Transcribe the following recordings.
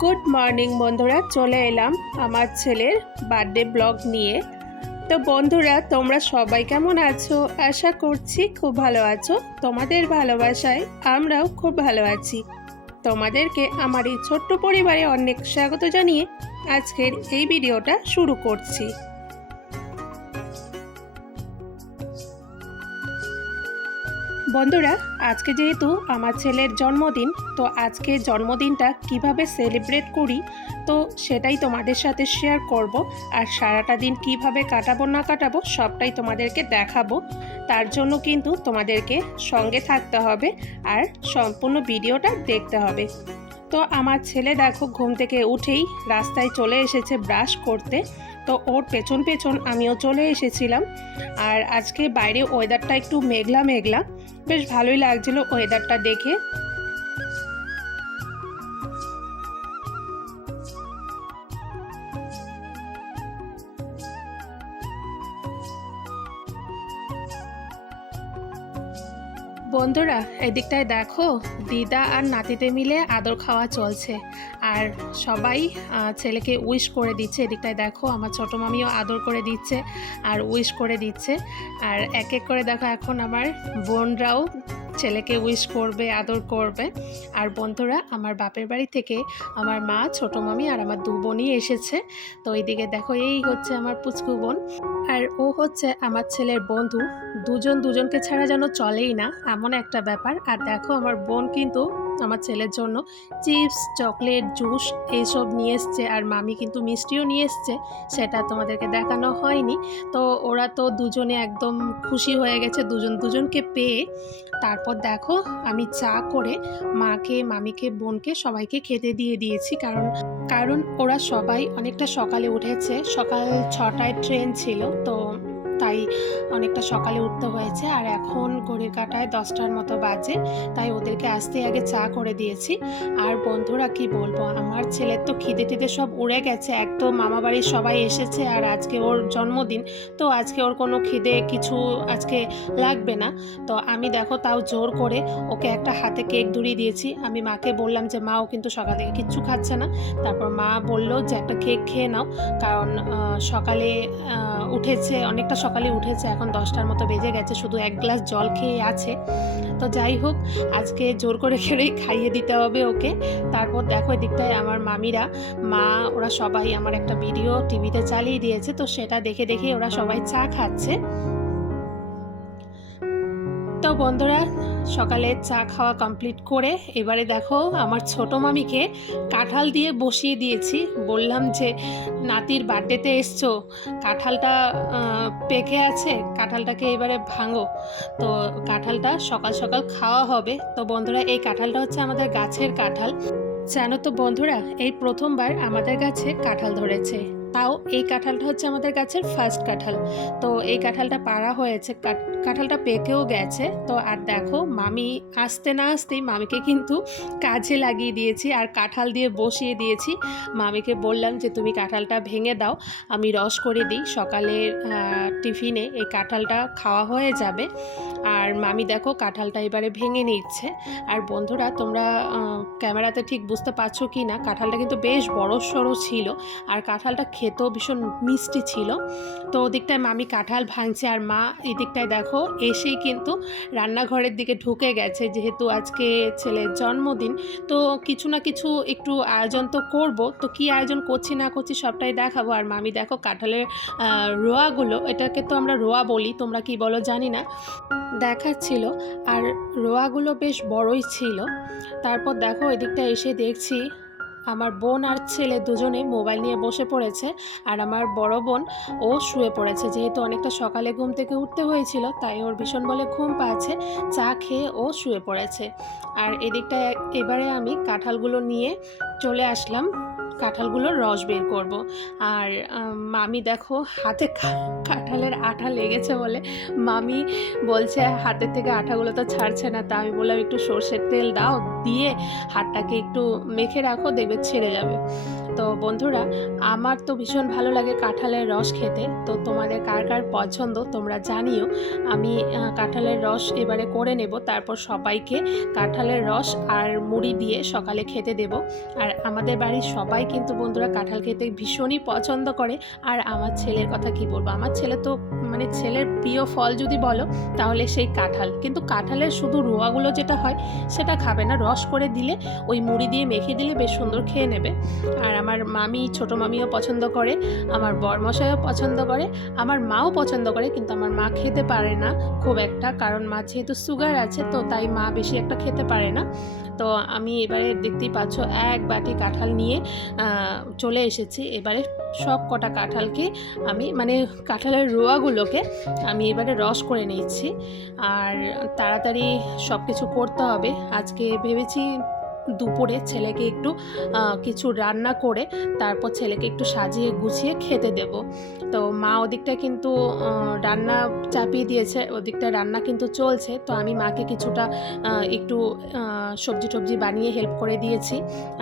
Good morning বন্ধুরা, চলে এলাম আমার ছেলের বার্থডে ব্লগ নিয়ে। তো বন্ধুরা, তোমরা সবাই কেমন আছো? আশা করছি খুব ভালো আছো। তোমাদের ভালোবাসায় আমরাও খুব ভালো আছি। তোমাদেরকে আমার এই ছোট্ট পরিবারে অনেক স্বাগত জানিয়ে আজকের এই ভিডিওটা শুরু করছি। বন্ধুরা, আজকে যেহেতু আমার ছেলের জন্মদিন, তো আজকে জন্মদিনটা কিভাবে সেলিব্রেট করি তো সেটাই তোমাদের সাথে শেয়ার করব। আর সারাটা দিন কিভাবে কাটাবো না কাটাবো সবটাই তোমাদেরকে দেখাবো। তার জন্য কিন্তু তোমাদেরকে সঙ্গে থাকতে হবে আর সম্পূর্ণ ভিডিওটা দেখতে হবে। তো আমার ছেলে দেখো ঘুম থেকে উঠেই রাস্তায় চলে এসেছে ব্রাশ করতে। তো ওর পেছন পেছন আমিও চলে এসেছিলাম। আর আজকে বাইরে ওয়েদারটা একটু মেঘলা মেঘলা, বেশ ভালোই লাগছিল ওয়েদারটা দেখে। বন্ধুরা, এদিকটায় দেখো দিদা আর নাতিতে মিলে আদর খাওয়া চলছে। আর সবাই ছেলেকে উইশ করে দিচ্ছে। এদিকটায় দেখো আমার ছোটো মামিও আদর করে দিচ্ছে আর উইশ করে দিচ্ছে। আর এক এক করে দেখো এখন আমার বোনরাও ছেলেকে উইশ করবে, আদর করবে। আর বন্ধুরা, আমার বাপের বাড়ি থেকে আমার মা, ছোটো মামি আর আমার দু বোনই এসেছে। তো এইদিকে দেখো এই হচ্ছে আমার পুচকু বোন আর ও হচ্ছে আমার ছেলের বন্ধু। দুজন দুজনকে ছাড়া যেন চলেই না, এমন একটা ব্যাপার। আর দেখো আমার বোন কিন্তু আমার ছেলের জন্য চিপস, চকলেট, জুস এইসব নিয়ে এসছে। আর মামি কিন্তু মিষ্টিও নিয়ে এসছে, সেটা তোমাদেরকে দেখানো হয়নি। তো ওরা তো দুজনে একদম খুশি হয়ে গেছে দুজন দুজনকে পেয়ে। তারপর দেখো আমি চা করে মাকে, মামিকে, বোনকে সবাইকে খেতে দিয়ে দিয়েছি। কারণ ওরা সবাই অনেকটা সকালে উঠেছে। সকাল 6টায় ট্রেন ছিল, তো তাই অনেকটা সকালে উঠতে হয়েছে। আর এখন ঘড়ির কাঁটায় 10টার মতো বাজে, তাই ওদেরকে আসতে আগে চা করে দিয়েছি। আর বন্ধুরা কি বলবো, আমার ছেলের তো খিদে টিদে সব উড়ে গেছে। একদম মামাবাড়ির সবাই এসেছে আর আজকে ওর জন্মদিন, তো আজকে ওর কোনো খিদে কিছু আজকে লাগবে না। তো আমি দেখো তাও জোর করে ওকে একটা হাতে কেক ধরিয়ে দিয়েছি। আমি মাকে বললাম যে মা, ও কিন্তু সকাল থেকে কিচ্ছু খাচ্ছে না। তারপর মা বললো যে একটা কেক খেয়ে নাও, কারণ সকালে উঠেছে, অনেকটা সকালে উঠেছে, এখন 10টার মতো বেজে গেছে, শুধু এক গ্লাস জল খেয়ে আছে। তো যাই হোক, আজকে জোর করে খেলেই খাইয়ে দিতে হবে ওকে। তারপর দেখো এদিকটায় আমার মামিরা, মা, ওরা সবাই আমার একটা ভিডিও টিভিতে চালিয়ে দিয়েছে, তো সেটা দেখে দেখে ওরা সবাই চা খাচ্ছে। তো বন্ধুরা, সকালে চা খাওয়া কমপ্লিট করে এবারে দেখো আমার ছোটো মামিকে কাঁঠাল দিয়ে বসিয়ে দিয়েছি। বললাম যে নাতির বার্থডেতে এসছো, কাঁঠালটা পেকে আছে, কাঁঠালটাকে এবারে ভাঙো। তো কাঁঠালটা সকাল সকাল খাওয়া হবে। তো বন্ধুরা, এই কাঁঠালটা হচ্ছে আমাদের গাছের কাঁঠাল। জানো তো বন্ধুরা, এই প্রথমবার আমাদের গাছে কাঁঠাল ধরেছে। তাও এই কাঁঠালটা হচ্ছে আমাদের গাছের ফার্স্ট কাঁঠাল। তো এই কাঁঠালটা পাড়া হয়েছে, কাঁঠালটা পেকেও গেছে। তো আর দেখো মামি আসতে না আসতেই মামিকে কিন্তু কাজে লাগিয়ে দিয়েছি আর কাঁঠাল দিয়ে বসিয়ে দিয়েছি। মামিকে বললাম যে তুমি কাঁঠালটা ভেঙে দাও, আমি রস করে দিই, সকালের টিফিনে এই কাঁঠালটা খাওয়া হয়ে যাবে। আর মামি দেখো কাঁঠালটা এবারে ভেঙে নিচ্ছে। আর বন্ধুরা, তোমরা ক্যামেরাতে ঠিক বুঝতে পারছো কি না, কাঁঠালটা কিন্তু বেশ বড় সড়ো ছিল আর কাঁঠালটা খেতেও ভীষণ মিষ্টি ছিল। তো ওদিকটায় মামি কাঁঠাল ভাঙছে আর মা এদিকটায় দেখো এসেই কিন্তু রান্নাঘরের দিকে ঢুকে গেছে। যেহেতু আজকে ছেলের জন্মদিন, তো কিছু না কিছু একটু আয়োজন তো করব। তো কি আয়োজন করছি না করছি সবটাই দেখাবো। আর মামি দেখো কাঁঠালের রোয়াগুলো, এটাকে তো আমরা রোয়া বলি, তোমরা কি বলো জানি না, দেখাচ্ছিল। আর রোয়াগুলো বেশ বড়ই ছিল। তারপর দেখো এদিকটা এসে দেখছি আমার বোন আর ছেলে দুজনে মোবাইল নিয়ে বসে পড়েছে। আর আমার বড় বোন ও শুয়ে পড়েছে, যেহেতু অনেকটা সকালে ঘুম থেকে উঠতে হয়েছিল, তাই ওর ভীষণ বলে ঘুম পাচ্ছে, চা খেয়ে ও শুয়ে পড়েছে। আর এদিকটায় এবারে আমি কাঁঠালগুলো নিয়ে চলে আসলাম কাঁঠালগুলোর রস বের করব। আর মামি দেখো হাতে কাঁঠালের আঠা লেগেছে বলে মামি বলছে হাতের থেকে আঠাগুলো তো ছাড়ছে না। তা আমি বললাম একটু সর্ষের তেল দাও, দিয়ে হাতটাকে একটু মেখে রাখো, দেখবে ছেড়ে যাবে। তো বন্ধুরা, আমার তো ভীষণ ভালো লাগে কাঁঠালের রস খেতে। তো তোমাদের কার কার পছন্দ তোমরা জানিও। আমি কাঁঠালের রস এবারে করে নেব, তারপর সবাইকে কাঁঠালের রস আর মুড়ি দিয়ে সকালে খেতে দেব। আর আমাদের বাড়ির সবাই কিন্তু বন্ধুরা কাঁঠাল খেতে ভীষণই পছন্দ করে। আর আমার ছেলের কথা কি বলবো, আমার ছেলে তো মানে ছেলের প্রিয় ফল যদি বলো তাহলে সেই কাঁঠাল। কিন্তু কাঁঠালের শুধু রোয়াগুলো যেটা হয় সেটা খাবে না, রস করে দিলে ওই মুড়ি দিয়ে মেখে দিলে বেশ সুন্দর খেয়ে নেবে। আর আমার মামি, ছোটো মামিও পছন্দ করে, আমার বরমশাইও পছন্দ করে, আমার মাও পছন্দ করে, কিন্তু আমার মা খেতে পারে না খুব একটা, কারণ মা যেহেতু সুগার আছে তো তাই মা বেশি একটা খেতে পারে না। তো আমি এবারে দেখতেই পাচ্ছ এক বাটি কাঁঠাল নিয়ে চলে এসেছি। এবারে সব কটা কাঁঠালকে আমি মানে কাঁঠালের রোয়াগুলোকে আমি এবারে রস করে নিচ্ছি। আর তাড়াতাড়ি সব কিছু করতে হবে। আজকে ভেবেছি দুপুরে ছেলেকে একটু কিছু রান্না করে তারপর ছেলেকে একটু সাজিয়ে গুছিয়ে খেতে দেব। তো মা ওদিকটা কিন্তু রান্না চাপিয়ে দিয়েছে, ওদিকটা রান্না কিন্তু চলছে। তো আমি মাকে কিছুটা একটু সবজি টবজি বানিয়ে হেল্প করে দিয়েছি।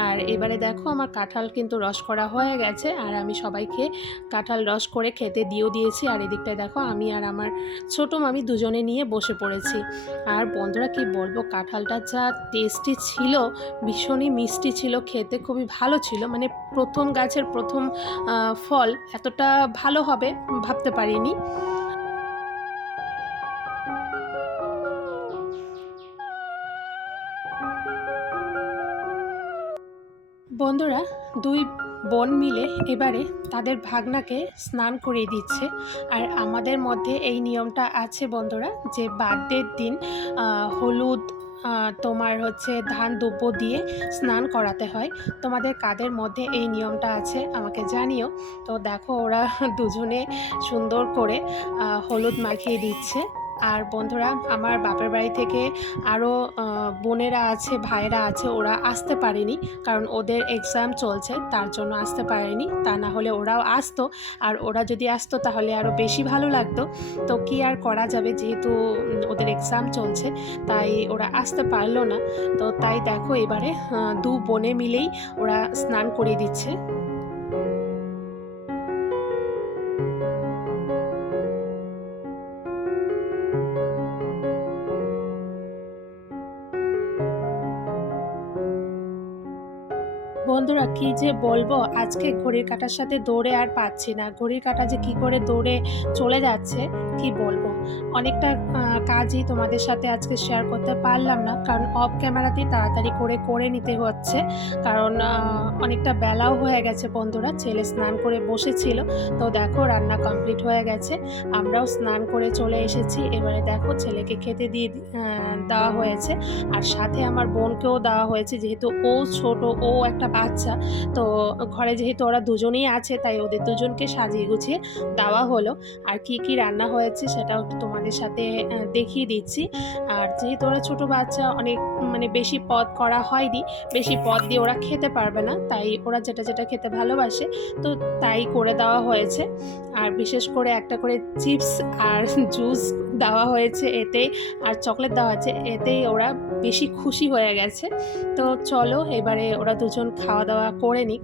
আর এবারে দেখো আমার কাঁঠাল কিন্তু রস করা হয়ে গেছে, আর আমি সবাইকে কাঁঠাল রস করে খেতে দিয়েও দিয়েছি। আর এদিকটায় দেখো আমি আর আমার ছোটো মামি দুজনে নিয়ে বসে পড়েছি। আর বন্ধুরা কি বলবো, কাঁঠালটা যা টেস্টি ছিল, ভীষণই মিষ্টি ছিল, খেতে খুবই ভালো ছিল। মানে প্রথম গাছের প্রথম ফল এতটা ভালো হবে ভাবতে পারিনি। বন্ধুরা দুই বোন মিলে এবারে তাদের ভাগনাকে স্নান করিয়ে দিচ্ছে। আর আমাদের মধ্যে এই নিয়মটা আছে বন্ধুরা, যে বার্থডের দিন হলুদ তোমার হচ্ছে ধান দুব্য দিয়ে স্নান করাতে হয়। তোমাদের কাদের মধ্যে এই নিয়মটা আছে আমাকে জানিও। তো দেখো ওরা দুজনে সুন্দর করে হলুদ মাখিয়ে দিচ্ছে। আর বন্ধুরা আমার বাপের বাড়ি থেকে আরও বোনেরা আছে, ভাইয়েরা আছে, ওরা আসতে পারেনি কারণ ওদের এক্সাম চলছে, তার জন্য আসতে পারেনি। তা না হলে ওরাও আসতো, আর ওরা যদি আসতো তাহলে আরও বেশি ভালো লাগতো। তো কি আর করা যাবে, যেহেতু ওদের এক্সাম চলছে তাই ওরা আসতে পারলো না। তো তাই দেখো এবারে দু বোনে মিলেই ওরা স্নান করিয়ে দিচ্ছে। বন্ধুরা কি যে বলবো, আজকে ঘড়ির কাঁটার সাথে দৌড়ে আর পাচ্ছি না। ঘড়ির কাঁটা যে কি করে দৌড়ে চলে যাচ্ছে কি বলবো। অনেকটা কাজই তোমাদের সাথে আজকে শেয়ার করতে পারলাম না, কারণ অফ ক্যামেরাতেই তাড়াতাড়ি করে নিতে হচ্ছে। কারণ অনেকটা বেলাও হয়ে গেছে বন্ধুরা, ছেলে স্নান করে বসেছিল। তো দেখো রান্না কমপ্লিট হয়ে গেছে, আমরাও স্নান করে চলে এসেছি। এবারে দেখো ছেলেকে খেতে দিয়ে দেওয়া হয়েছে, আর সাথে আমার বোনকেও দেওয়া হয়েছে, যেহেতু ও ছোট, ও একটা বাচ্চা। তো ঘরে যেহেতু ওরা দুজনেই আছে তাই ওদের দুজনকে সাজিয়ে গুছিয়ে দেওয়া হলো। আর কি কি রান্না হয়েছে সেটাও একটু তোমাদের সাথে দেখিয়ে দিচ্ছি। আর যেহেতু ওরা ছোটো বাচ্চা, অনেক মানে বেশি পদ করা হয়নি, বেশি পদ দিয়ে ওরা খেতে পারবে না, তাই ওরা যেটা যেটা খেতে ভালোবাসে তো তাই করে দেওয়া হয়েছে। আর বিশেষ করে একটা করে চিপস আর জুস দেওয়া হয়েছে এতে, আর চকলেট দেওয়া আছে, এতেই ওরা বেশি খুশি হয়ে গেছে। তো চলো এবারে ওরা দুজন খাওয়া দাওয়া করে নিক।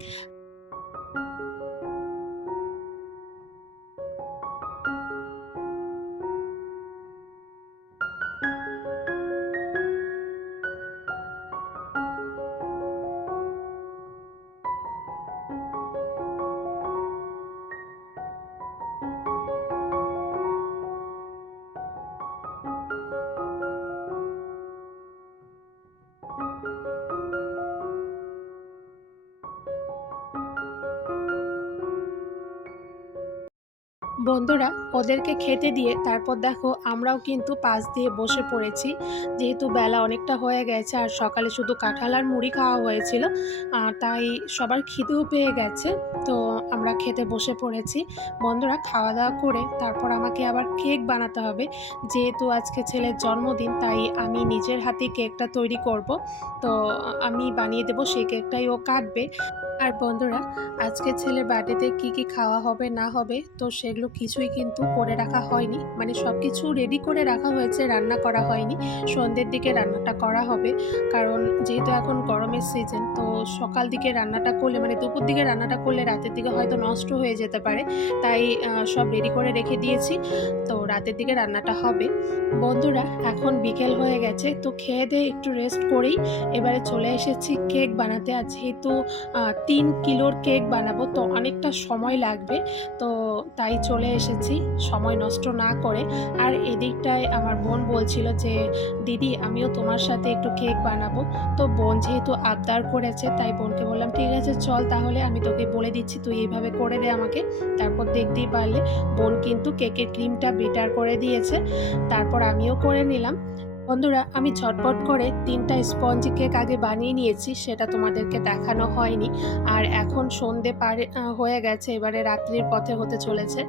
বন্ধুরা ওদেরকে খেতে দিয়ে তারপর দেখো আমরাও কিন্তু পাশ দিয়ে বসে পড়েছি, যেহেতু বেলা অনেকটা হয়ে গেছে আর সকালে শুধু কাঁঠাল আর মুড়ি খাওয়া হয়েছিল, তাই সবার খিদেও পেয়ে গেছে। তো আমরা খেতে বসে পড়েছি। বন্ধুরা খাওয়া দাওয়া করে তারপর আমাকে আবার কেক বানাতে হবে, যেহেতু আজকে ছেলের জন্মদিন তাই আমি নিজের হাতে কেকটা তৈরি করব। তো আমি বানিয়ে দেবো, সেই কেকটাই ও কাটবে। আর বন্ধুরা, আজকে ছেলের বার্থডেতে কি কি খাওয়া হবে না হবে তো সেগুলো কিছুই কিন্তু করে রাখা হয়নি। মানে সব কিছু রেডি করে রাখা হয়েছে, রান্না করা হয়নি। সন্ধ্যের দিকে রান্নাটা করা হবে। কারণ যেহেতু এখন গরমের সিজন, তো সকাল দিকে রান্নাটা করলে মানে দুপুর দিকে রান্নাটা করলে রাতের দিকে হয়তো নষ্ট হয়ে যেতে পারে। তাই সব রেডি করে রেখে দিয়েছি। তো রাতের দিকে রান্নাটা হবে। বন্ধুরা, এখন বিকেল হয়ে গেছে, তো খেয়ে দেয়ে একটু রেস্ট করেই এবারে চলে এসেছি কেক বানাতে। আর যেহেতু ৩ কিলোর কেক বানাবো, তো অনেকটা সময় লাগবে। তো তাই চলে এসেছি সময় নষ্ট না করে। আর এদিকটায় আমার বোন বলছিল যে, "দিদি, আমিও তোমার সাথে একটু কেক বানাবো।" তো বোন যেহেতু আবদার করেছে, তাই বোনকে বললাম, "ঠিক আছে চল, তাহলে আমি তোকে বলে দিচ্ছি, তুই এইভাবে করে দে আমাকে।" তারপর দেখতেই পারলে বোন কিন্তু কেকের ক্রিমটা বিটার করে দিয়েছে। তারপর আমিও করে নিলাম। বন্ধুরা, আমি ঝটপট করে ৩টা স্পঞ্জি কেক আগে বানিয়ে নিয়েছি, সেটা তোমাদেরকে দেখানো হয়নি। আর এখন সন্ধে হয়ে গেছে, এবারে রাত্রির পথে হতে চলেছে।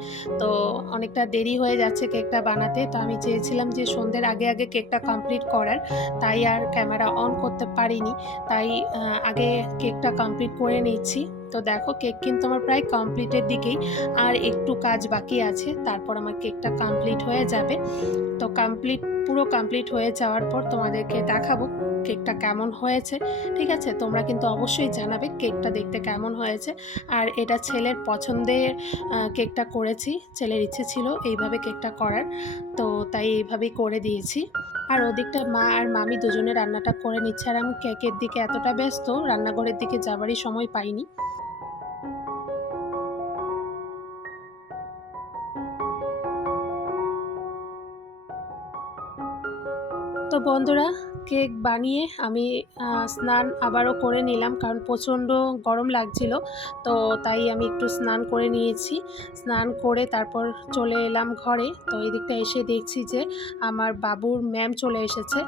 তো অনেকটা দেরি হয়ে যাচ্ছে কেকটা বানাতে। তো আমি চেয়েছিলাম যে সন্ধ্যের আগে আগে কেকটা কমপ্লিট করার, তাই আর ক্যামেরা অন করতে পারিনি। তাই আগে কেকটা কমপ্লিট করে নিচ্ছি। তো দেখো, কেক কিন্তু আমার প্রায় কমপ্লিটের দিকেই। আর একটু কাজ বাকি আছে, তারপর আমার কেকটা কমপ্লিট হয়ে যাবে। তো পুরো কমপ্লিট হয়ে যাওয়ার পর তোমাদেরকে দেখাবো কেকটা কেমন হয়েছে। ঠিক আছে? তোমরা কিন্তু অবশ্যই জানাবে কেকটা দেখতে কেমন হয়েছে। আর এটা ছেলের পছন্দের কেকটা করেছি। ছেলের ইচ্ছে ছিল এইভাবে কেকটা করার। তো তাই এইভাবেই করে দিয়েছি। আর ওদিকটা মা আর মামি দুজনে রান্নাটা করে নিচ্ছে। আর আমি কেকের দিকে এতটা ব্যস্ত, রান্নাঘরের দিকে যাবারই সময় পাইনি। তো বন্ধুরা, কেক বানিয়ে আমি স্নান আবারও করে নিলাম, কারণ প্রচণ্ড গরম লাগছিল। তো তাই আমি একটু স্নান করে নিয়েছি। স্নান করে তারপর চলে এলাম ঘরে। তো এদিকটা এসে দেখছি যে আমার বাবুর ম্যাম চলে এসেছে।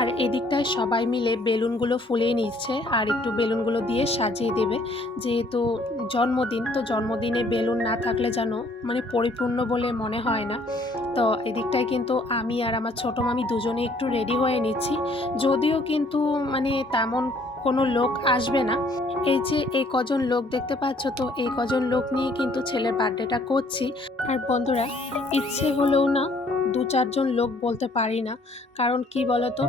আর এদিকটায় সবাই মিলে বেলুনগুলো ফুলিয়ে নিচ্ছে আর একটু বেলুনগুলো দিয়ে সাজিয়ে দেবে। যেহেতু জন্মদিন, তো জন্মদিনে বেলুন না থাকলে যেন মানে পরিপূর্ণ বলে মনে হয় না। তো এদিকটায় কিন্তু আমি আর আমার ছোটো মামি দুজনে একটু রেডি হয়ে নিচ্ছি। যদিও কিন্তু মানে তেমন কোনো লোক আসবে না। এই যে এই কজন লোক দেখতে পাচ্ছ, তো এই কজন লোক নিয়ে কিন্তু ছেলের বার্থডেটা করছি। আর বন্ধুরা, ইচ্ছে হলেও না ২-৪ জন লোক বলতে পারি না। কারণ কি বলো তো,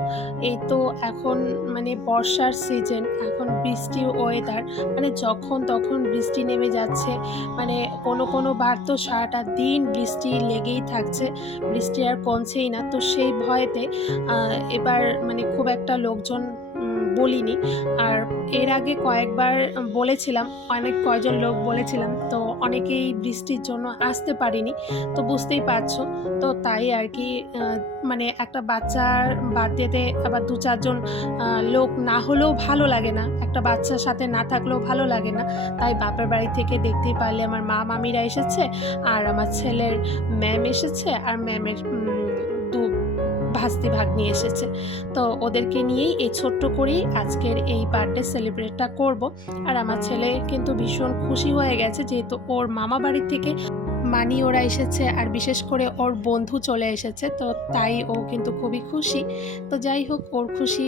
এই তো এখন মানে বর্ষার সিজন, এখন বৃষ্টির ওয়েদার, মানে যখন তখন বৃষ্টি নেমে যাচ্ছে। মানে কোনো বার তো সারাটা দিন বৃষ্টি লেগেই থাকছে, বৃষ্টি আর কমছেই না। তো সেই ভয়েতে এবার মানে খুব একটা লোকজন বলিনি। আর এর আগে কয়েকবার বলেছিলাম, কয়জন লোক বলেছিলাম, তো অনেকেই বৃষ্টির জন্য আসতে পারেনি। তো বুঝতেই পারছো। তো তাই আর কি, মানে একটা বাচ্চার বার্থডেতে আবার ২-৪ জন লোক না হলেও ভালো লাগে না। একটা বাচ্চার সাথে না থাকলেও ভালো লাগে না। তাই বাপের বাড়ি থেকে দেখতেই পারলে আমার মামিরা এসেছে, আর আমার ছেলের ম্যাম এসেছে, আর ম্যামের ২ ভাস্তি ভাগ্নি এসেছে। তো ওদেরকে নিয়েই এই ছোট্ট করেই আজকের এই বার্থডে সেলিব্রেটটা করব। আর আমার ছেলে কিন্তু ভীষণ খুশি হয়ে গেছে, যেহেতু ওর মামা বাড়ি থেকে মানি ওরা এসেছে, আর বিশেষ করে ওর বন্ধু চলে এসেছে। তো তাই ও কিন্তু খুবই খুশি। তো যাই হোক, ওর খুশি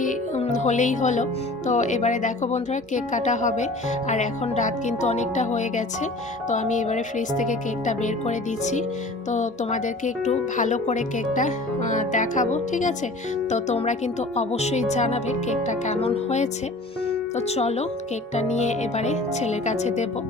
হলেই হলো। তো এবারে দেখো বন্ধুরা, কেক কাটা হবে। আর এখন রাত কিন্তু অনেকটা হয়ে গেছে। তো আমি এবারে ফ্রিজ থেকে কেকটা বের করে দিচ্ছি। তো তোমাদেরকে একটু ভালো করে কেকটা দেখাবো, ঠিক আছে? তো তোমরা কিন্তু অবশ্যই জানাবে কেকটা কেমন হয়েছে। তো চলো, কেকটা নিয়ে এবারে ছেলের কাছে দেবো।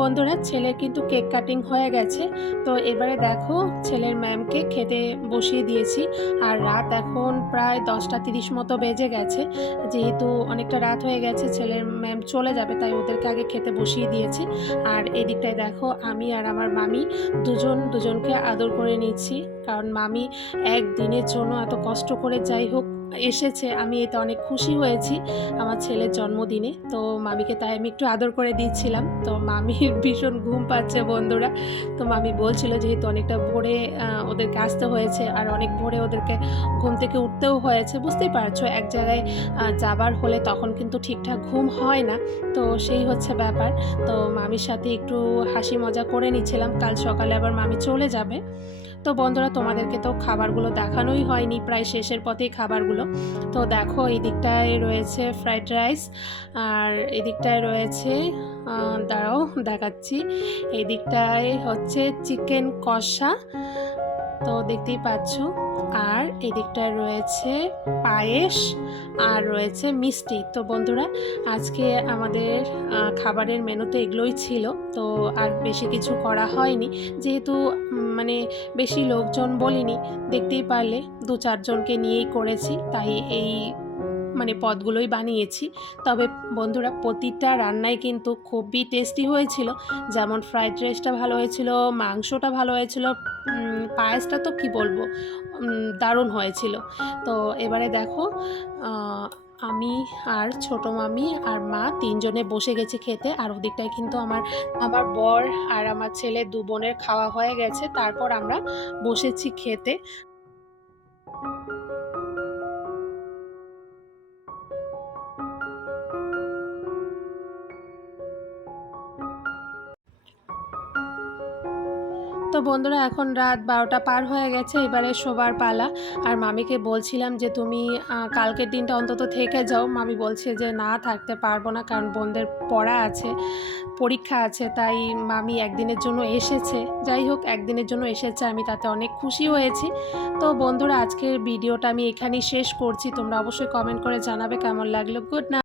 বন্ধুরা, ছেলের কিন্তু কেক কাটিং হয়ে গেছে। তো এবারে দেখো ছেলের ম্যামকে খেতে বসিয়ে দিয়েছি। আর রাত এখন প্রায় 10টা 30 মতো বেজে গেছে। যেহেতু অনেকটা রাত হয়ে গেছে, ছেলের ম্যাম চলে যাবে, তাই ওদেরকে আগে খেতে বসিয়ে দিয়েছি। আর এদিকটায় দেখো আমি আর আমার মামি দুজনকে আদর করে নিচ্ছি। কারণ মামি একদিনের জন্য এত কষ্ট করে যাই হোক এসেছে, আমি এতে অনেক খুশি হয়েছি আমার ছেলের জন্মদিনে। তো মামিকে তাই আমি একটু আদর করে দিচ্ছিলাম। তো মামির ভীষণ ঘুম পাচ্ছে বন্ধুরা। তো মামি বলছিল যেহেতু অনেকটা ভোরে ওদেরকে আসতে হয়েছে, আর অনেক ভোরে ওদেরকে ঘুম থেকে উঠতেও হয়েছে, বুঝতেই পারছো এক জায়গায় যাবার হলে তখন কিন্তু ঠিকঠাক ঘুম হয় না। তো সেই হচ্ছে ব্যাপার। তো মামির সাথে একটু হাসি মজা করে নিচ্ছিলাম, কাল সকালে আবার মামি চলে যাবে। তো বন্ধুরা, তোমাদেরকে তো খাবারগুলো দেখানোই হয়নি, প্রায় শেষের পথেই খাবারগুলো। তো দেখো এই দিকটায় রয়েছে ফ্রাইড রাইস, আর এদিকটায় রয়েছে দাঁড়াও দেখাচ্ছি, এই দিকটায় হচ্ছে চিকেন কষা, তো দেখতেই পাচ্ছ। আর এদিকটায় রয়েছে পায়েস, আর রয়েছে মিষ্টি। তো বন্ধুরা, আজকে আমাদের খাবারের মেনুতে এগুলোই ছিল। তো আর বেশি কিছু করা হয়নি, যেহেতু মানে বেশি লোকজন বলিনি, দেখতেই পারলে 2-4 জনকে নিয়েই করেছি, তাই এই পদগুলোই বানিয়েছি। তবে বন্ধুরা, প্রতিটা রান্নাই কিন্তু খুবই টেস্টি হয়েছিল। যেমন ফ্রাইড রাইসটা ভালো হয়েছিল, মাংসটা ভালো হয়েছিল, পায়েসটা তো কি বলবো, দারুণ হয়েছিল। তো এবারে দেখো আমি আর ছোটো মামি আর মা 3জনে বসে গেছি খেতে। আর ওদিকটায় কিন্তু আমার বর আর আমার ছেলে 2 বোনের খাওয়া হয়ে গেছে, তারপর আমরা বসেছি খেতে। তো বন্ধুরা, এখন রাত 12টা পার হয়ে গেছে, এবারে শোবার পালা। আর মামিকে বলছিলাম যে তুমি কালকের দিনটা অন্তত থেকে যাও। মামি বলছে যে না, থাকতে পারবো না, কারণ বোনদের পড়া আছে, পরীক্ষা আছে, তাই মামি একদিনের জন্য এসেছে। যাই হোক, একদিনের জন্য এসেছে, আমি তাতে অনেক খুশি হয়েছি। তো বন্ধুরা, আজকের ভিডিওটা আমি এখানেই শেষ করছি। তোমরা অবশ্যই কমেন্ট করে জানাবে কেমন লাগলো। Good night.